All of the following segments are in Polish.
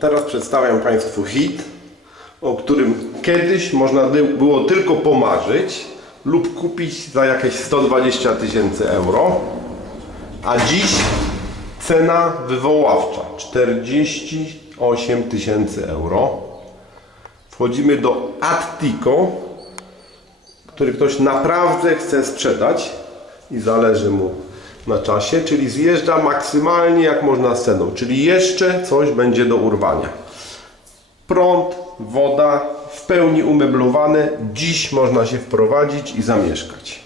Teraz przedstawiam Państwu hit, o którym kiedyś można by- było tylko pomarzyć lub kupić za jakieś 120 tysięcy euro, a dziś cena wywoławcza 48 tysięcy euro. Wchodzimy do Attico, który ktoś naprawdę chce sprzedać i zależy mu na czasie, czyli zjeżdża maksymalnie jak można z ceną, czyli jeszcze coś będzie do urwania. Prąd, woda, w pełni umeblowane, dziś można się wprowadzić i zamieszkać.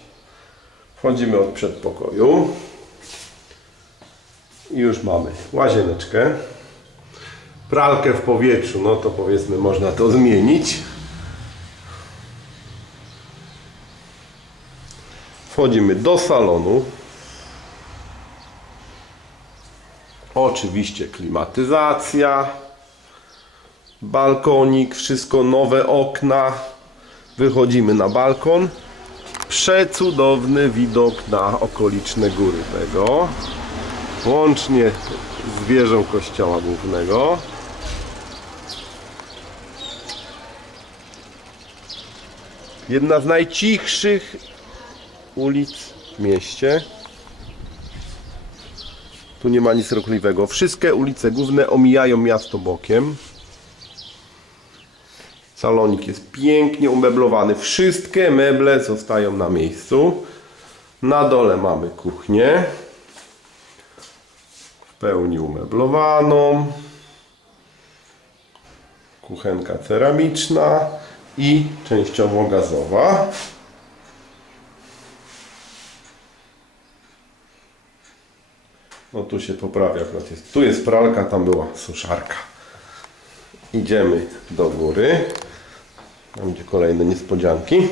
Wchodzimy od przedpokoju i już mamy łazieneczkę, pralkę w powietrzu, no to powiedzmy można to zmienić. Wchodzimy do salonu. Oczywiście klimatyzacja, balkonik, wszystko nowe okna. Wychodzimy na balkon. Przecudowny widok na okoliczne góry tego. Łącznie z wieżą kościoła głównego. Jedna z najcichszych ulic w mieście. Tu nie ma nic ruchliwego. Wszystkie ulice główne omijają miasto bokiem. Salonik jest pięknie umeblowany. Wszystkie meble zostają na miejscu. Na dole mamy kuchnię. W pełni umeblowaną. Kuchenka ceramiczna i częściowo gazowa. No tu się poprawia akurat jest. Tu jest pralka, tam była suszarka. Idziemy do góry. Tam kolejne niespodzianki.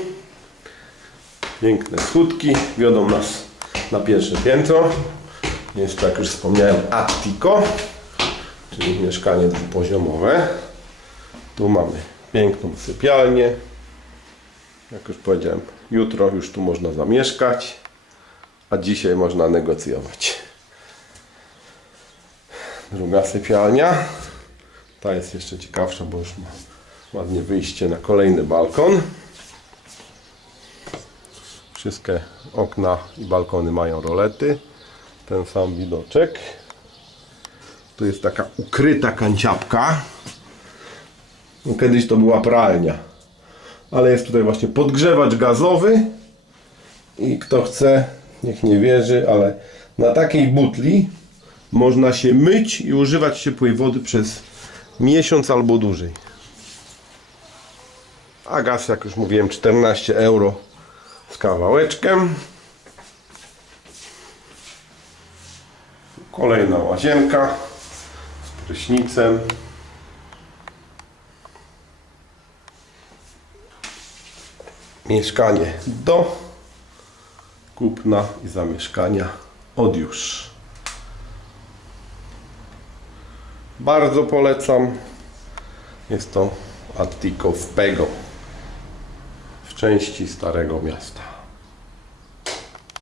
Piękne schódki wiodą nas na pierwsze piętro. Jest to, jak już wspomniałem, Attico, czyli mieszkanie dwupoziomowe. Tu mamy piękną sypialnię. Jak już powiedziałem, jutro już tu można zamieszkać, a dzisiaj można negocjować. Druga sypialnia. Ta jest jeszcze ciekawsza, bo już ma ładnie wyjście na kolejny balkon. Wszystkie okna i balkony mają rolety. Ten sam widoczek. Tu jest taka ukryta kanciapka. No, Kiedyś to była pralnia. Ale jest tutaj właśnie podgrzewacz gazowy. I kto chce, niech nie wierzy, ale na takiej butli można się myć i używać ciepłej wody przez miesiąc albo dłużej. A gaz, jak już mówiłem, 14 euro z kawałeczkiem. Kolejna łazienka z prysznicem. Mieszkanie do kupna i zamieszkania od już. Bardzo polecam. Jest to Attico w Pego w części Starego Miasta.